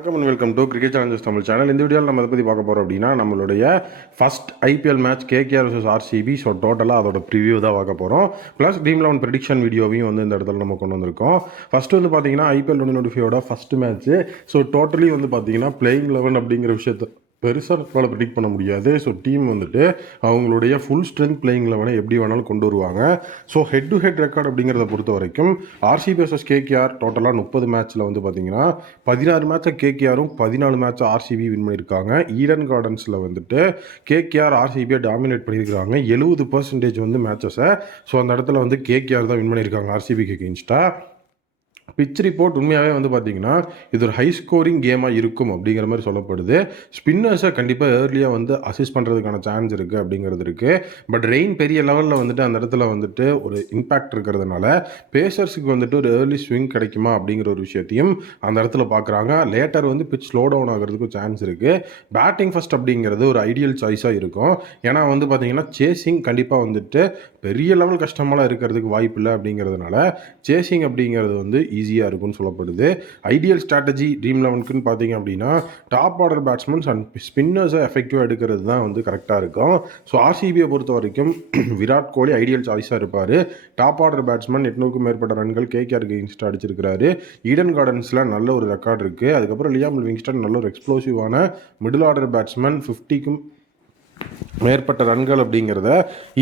வணக்கம் and welcome to cricket Challengers Tamil channel. இந்த வீடியோவில் நம்ம எதை பற்றி பார்க்க போகிறோம் அப்படின்னா, நம்மளுடைய first IPL match KKR vs RCB. So டோட்டலாக அதோட ப்ரிவியூ தான் பார்க்க போகிறோம். ப்ளஸ் ட்ரீம் 11 ப்ரெடிக்ஷன் வீடியோவையும் வந்து இந்த இடத்துல நம்ம கொண்டு வந்திருக்கோம். ஃபஸ்ட்டு வந்து பார்த்தீங்கன்னா IPL 2025 first match. So totally வந்து பார்த்தீங்கன்னா பிளேயிங் 11 அப்படிங்கிற விஷயத்தை பெருசாக நம்மளால் ப்ரெடிக்ட் பண்ண முடியாது. ஸோ டீம் வந்துட்டு அவங்களுடைய ஃபுல் ஸ்ட்ரென்த் பிளேயிங் 11 எப்படி வேணாலும் கொண்டு வருவாங்க. So head to head record அப்படிங்கிறத பொறுத்த வரைக்கும் ஆர்சிபி vs கேகேஆர் டோட்டலாக 30 மேட்ச்சில் வந்து பார்த்தீங்கன்னா 16 மேட்சை கேகேஆரும் 14 மேட்சை ஆர்சிபி வின் பண்ணியிருக்காங்க. ஈடன் கார்டன்ஸில் வந்துட்டு கேகேஆர் ஆர்சிபியை டாமினேட் பண்ணியிருக்காங்க 70% வந்து மேட்சஸை. ஸோ அந்த இடத்துல வந்து கேகேஆர் தான் வின் பண்ணியிருக்காங்க ஆர்சிபிக்கு எகெயின்ஸ்டாக. பிச் ரிப்போர்ட் உண்மையாகவே வந்து பார்த்தீங்கன்னா இது ஒரு ஹை ஸ்கோரிங் கேமாக இருக்கும் அப்படிங்கிற மாதிரி சொல்லப்படுது. ஸ்பின்னர்ஸை கண்டிப்பாக ஏர்லியாக வந்து அசிஸ்ட் பண்ணுறதுக்கான சான்ஸ் இருக்குது அப்படிங்கிறது இருக்குது. பட் ரெயின் பெரிய லெவலில் வந்துட்டு அந்த இடத்துல வந்துட்டு ஒரு இம்பேக்ட் இருக்கிறதுனால பேசர்ஸுக்கு வந்துட்டு ஒரு ஏர்லி ஸ்விங் கிடைக்குமா அப்படிங்கிற ஒரு விஷயத்தையும் அந்த இடத்துல பார்க்குறாங்க. லேட்டர் வந்து பிச் ஸ்லோ டவுன் ஆகிறதுக்கு சான்ஸ் இருக்குது. பேட்டிங் ஃபர்ஸ்ட் அப்படிங்கிறது ஒரு ஐடியல் சாய்ஸாக இருக்கும். ஏன்னா வந்து பார்த்தீங்கன்னா சேசிங் கண்டிப்பாக வந்துட்டு பெரிய லெவல் கஷ்டமெல்லாம் இருக்கிறதுக்கு வாய்ப்பு இல்லை அப்படிங்கிறதுனால சேசிங் அப்படிங்கிறது வந்து ஈஸியாக இருக்கும்னு சொல்லப்படுது. ஐடியல் ஸ்ட்ராட்டஜி ட்ரீம் 11க்குன்னு பார்த்தீங்க அப்படின்னா டாப் ஆர்டர் பேட்ஸ்மேன்ஸ் அண்ட் ஸ்பின்னர்ஸை எஃபெக்டிவாக எடுக்கிறது தான் வந்து கரெக்டாக இருக்கும். ஸோ ஆர்சிபியை பொறுத்த வரைக்கும் விராட் கோலி ஐடியல் சாய்ஸாக இருப்பார். டாப் ஆர்டர் பேட்ஸ்மேன் 800க்கும் மேற்பட்ட ரன்கள் கேகேஆருக்கு எகெயின்ஸ்டாக அடிச்சிருக்கிறாரு. ஈடன் கார்டன்ஸில் நல்ல ஒரு ரெக்கார்டு இருக்குது. அதுக்கப்புறம் லியாம் லிவிங்ஸ்டன் நல்ல ஒரு எக்ஸ்ப்ளோசிவான மிடில் ஆர்டர் பேட்ஸ்மேன் 50க்கும் மேற்பட்ட ரன்கள் அப்படிங்கிறத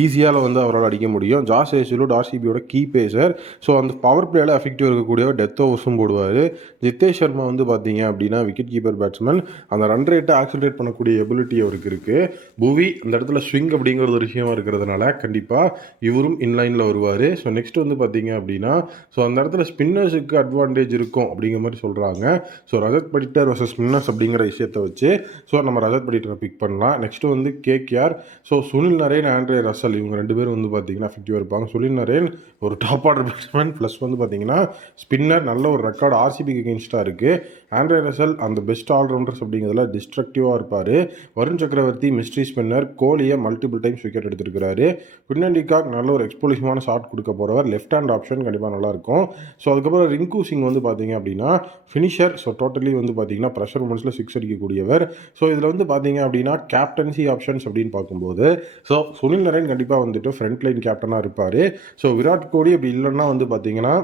ஈஸியால் வந்து அவரால் அடிக்க முடியும். ஜாஸ் ஹேசல்வுட் ஆர்சிபியோட கீ பேசர். ஸோ அந்த பவர் பிளேயில் எஃபெக்டிவ் இருக்கக்கூடிய டெத் ஓவர்ஸும் போடுவார். ஜித்தேஷ் சர்மா வந்து பார்த்தீங்க அப்படின்னா விக்கெட் கீப்பர் பேட்ஸ்மேன். அந்த ரன் ரேட்டை ஆக்சிலரேட் பண்ணக்கூடிய எபிலிட்டி அவருக்கு இருக்குது. புவி அந்த இடத்துல ஸ்விங் அப்படிங்கிறது ஒரு விஷயமா இருக்கிறதுனால கண்டிப்பாக இவரும் இன்லைனில் வருவார். ஸோ நெக்ஸ்ட் வந்து பார்த்தீங்க அப்படின்னா ஸோ அந்த இடத்துல ஸ்பின்னர்ஸுக்கு அட்வான்டேஜ் இருக்கும் அப்படிங்கிற மாதிரி சொல்கிறாங்க. So Rajat Patidar versus spinners அப்படிங்கிற விஷயத்தை வச்சு ஸோ நம்ம ரஜத் படிட்டரை பிக் பண்ணலாம். நெக்ஸ்ட்டு வந்து KKR. So Sunil Naren Andre Russell இவங்க ரெண்டு பேரும் வந்து பார்த்தீங்கன்னா எஃபெக்டிவாக இருப்பாங்க. சுனில் நரேன் ஒரு டாப் ஆர்டர் பேட்ஸ்மேன் ப்ளஸ் வந்து பார்த்தீங்கன்னா ஸ்பின்னர் நல்ல ஒரு ரெக்கார்டு ஆர்சிபிக்கு எகெயின்ஸ்டாக இருக்குது. ஆண்ட்ரே ரசல் அந்த பெஸ்ட் ஆல்ரவுண்டர்ஸ் அப்படிங்கிறதுல டிஸ்ட்ரக்டிவாக இருப்பார். Varun Chakravarthy mystery spinner. கோலியை மல்டிபிள் டைம்ஸ் விக்கெட் எடுத்திருக்கிறாரு. பின்னண்டிகாக் நல்ல ஒரு எக்ஸ்ப்ளோசிவான ஷாட் கொடுக்க போகிறவர். லெஃப்ட் ஹேண்ட் ஆப்ஷன் கண்டிப்பாக நல்லாயிருக்கும். ஸோ அதுக்கப்புறம் ரிங்கு சிங் வந்து பார்த்தீங்க அப்படின்னா ஃபினிஷர். ஸோ டோட்டலி வந்து பார்த்தீங்கன்னா ப்ரெஷர் மூமெண்ட்ஸில் 6 அடிக்கக்கூடியவர். ஸோ இதில் வந்து பார்த்தீங்க அப்படின்னா கேப்டன்சி ஆப்ஷன்ஸ் அப்படின்னு பார்க்கும்போது ஸோ சுனில் நரேன் கண்டிப்பாக வந்துட்டு ஃப்ரண்ட் லைன் கேப்டனாக இருப்பார். ஸோ விராட் கோலி அப்படி இல்லைன்னா வந்து பார்த்தீங்கன்னா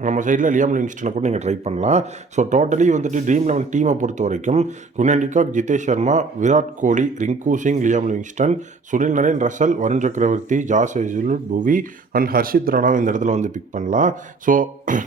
நம்ம சைடில் லியாம் லிவிங்ஸ்டனை கூட நீங்கள் ட்ரை பண்ணலாம். ஸோ டோட்டலி வந்துட்டு ட்ரீம் 11 டீமை பொறுத்த வரைக்கும் குணண்டிகாக், Jitesh Sharma, Virat Kohli, Rinku Singh, Liam Livingstone, Sunil Narine, Russell, Varun Chakravarthy, Josh Hazlewood, Bhuvi and Harshit ராணாவை இந்த இடத்துல வந்து பிக் பண்ணலாம். ஸோ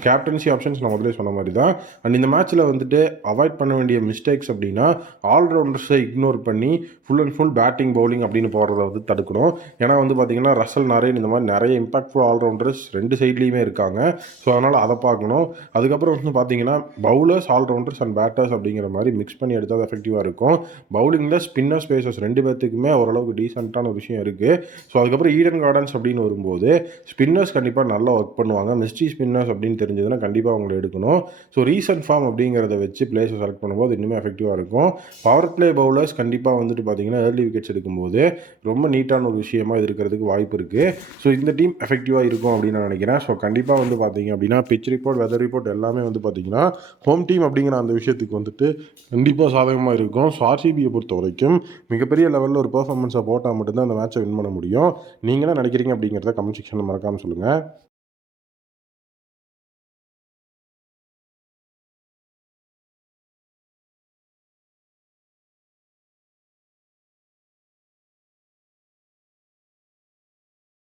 கேப்டன்சி ஆப்ஷன்ஸ் நான் முதலே சொன்ன மாதிரி தான். அண்ட் இந்த மேட்ச்சில் வந்துட்டு அவாய்ட் பண்ண வேண்டிய மிஸ்டேக்ஸ் அப்படின்னா ஆல்ரவுண்டர்ஸை இக்னோர் பண்ணி full and full batting bowling அப்படின்னு போகிறத வந்து தடுக்கணும். ஏன்னா வந்து பார்த்தீங்கன்னா ரசல், நரேன் இந்த மாதிரி நிறைய இம்பாக்ட்ஃபுல் ஆல்ரவுண்டர்ஸ் ரெண்டு சைட்லேயுமே இருக்காங்க. ஸோ அதனால் அதை பார்க்கணும். அதுக்கப்புறம் வந்து பார்த்தீங்கன்னா பவுலர்ஸ், ஆல்ரவுண்டர்ஸ் அண்ட் பேட்டர்ஸ் அப்படிங்கிற மாதிரி மிக்ஸ் பண்ணி எடுத்தால் எஃபெக்டிவாக இருக்கும். பவுலிங்கில் ஸ்பின்னர்ஸ், பேசர்ஸ் ரெண்டு பேர்த்துக்குமே ஓரளவுக்கு டீசெண்டான ஒரு விஷயம் இருக்குது. ஸோ அதுக்கப்புறம் ஈடன் கார்டன்ஸ் அப்படின்னு வரும்போது ஸ்பின்னர்ஸ் கண்டிப்பாக நல்லா ஒர்க் பண்ணுவாங்க. மிஸ்ட்ரி ஸ்பின்னர்ஸ் அப்படின்னு தெரிஞ்சதுன்னா கண்டிப்பாக அவங்களை எடுக்கணும். ஸோ ரீசன்ட் ஃபார்ம் அப்படிங்கிறத வச்சு பிளேஸை செலக்ட் பண்ணும்போது இன்னுமே எஃபெக்டிவாக இருக்கும். பவர் பிளே பவுலர்ஸ் கண்டிப்பாக வந்துட்டு பார்த்தீங்கன்னா ஏர்லி விக்கெட்ஸ் எடுக்கும்போது ரொம்ப நீட்டான ஒரு விஷயமா இது இருக்கிறதுக்கு வாய்ப்பு இருக்குது. ஸோ இந்த டீம் எஃபெக்டிவாக இருக்கும் அப்படின்னு நான் நினைக்கிறேன். ஸோ கண்டிப்பாக வந்து பார்த்தீங்க அப்படின்னா பிச் ரிப்போர்ட், வெதர் ரிப்போர்ட் எல்லாமே வந்து பார்த்தீங்கன்னா ஹோம் டீம் அப்படிங்கிற அந்த விஷயத்துக்கு வந்துட்டு கண்டிப்பாக சாதகமாக இருக்கும். ஸோ ஆர்சிபியை பொறுத்த வரைக்கும் மிகப்பெரிய லெவலில் ஒரு பெர்ஃபார்மன்ஸை போட்டால் மட்டும்தான் அந்த மேட்சை வின் பண்ண முடியும். நீங்கள் என்ன நினைக்கிறீங்க அப்படிங்கிறத கமெண்ட் செக்ஷனில் மறக்காமல் சொல்லுங்கள்.